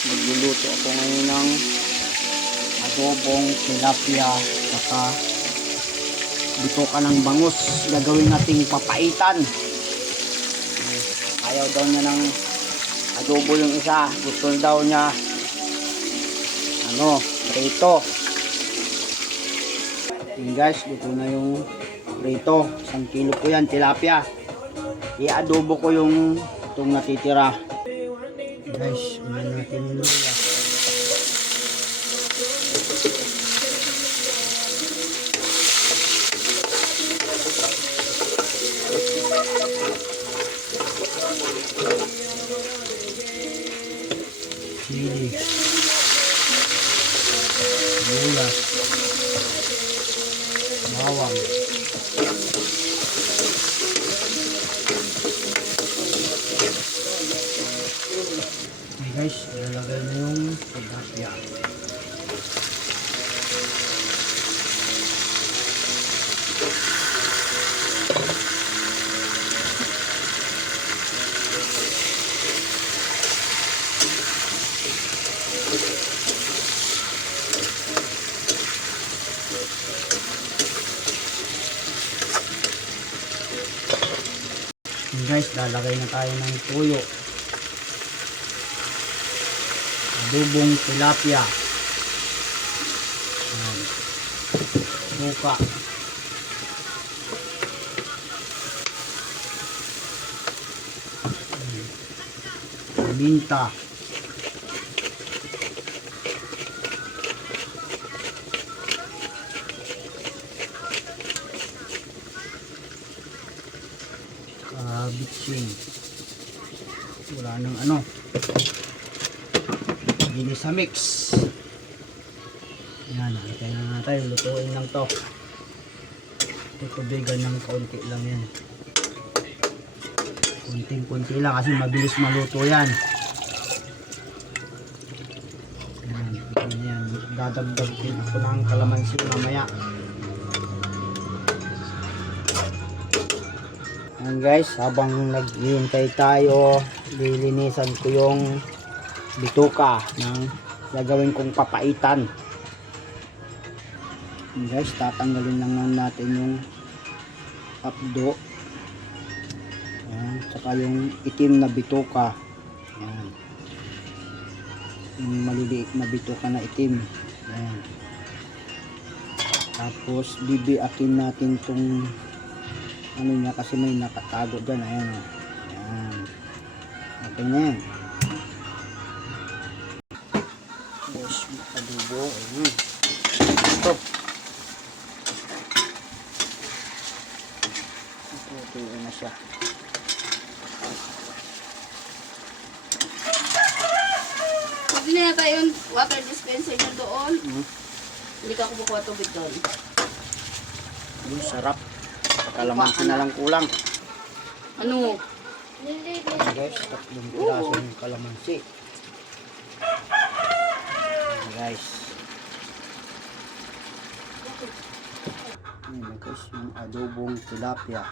Magluluto ako ngayon ng adobong tilapia saka bituka ng bangus. Gagawin nating papaitan. Ayaw daw niya ng adobo yung isa. Gusto daw niya prito. Yun guys, luto na yung prito. 1 kilo po yan, tilapia. I-adobo ko yung itong natitira. Guys, unan natin yung luya. Chili. Bulas. Bawang. Okay guys, ilalagay na yung tilapia. And guys, lalagay na tayo ng tuyo. Adobong tilapia. Suka. Minta. Bitsin. Wala nang hindi sa mix. Yan, antayin na natin. Lutuin lang to. Tutubigan ng kaunti lang yan. Kunting-kunti lang kasi mabilis maluto yan. Yan. Dadagdag din ako ng kalamansi mamaya. Yan guys, habang naghihintay tayo, lilinisan ko yung bituka ng gagawin kong papaitan. Yan guys, tatanggalin lang natin yung apdo. Yan, saka yung itim na bituka. Yan. Yung maliliit na bituka na itim. Yan. Tapos bibiakin natin tong niya kasi may nakatago dyan. Ayan. Ayan. Okay na yan. Yes, adobo. Ayan. Ito. Ito na siya. Hindi na ba yung water dispenser nyo doon? Hindi ka kukuha tubig doon. Yung sarap. Kalamansi na lang kulang. Ano? Guys, 3 piraso yung kalamansi. Guys. Ayan guys, yung adobong tilapia.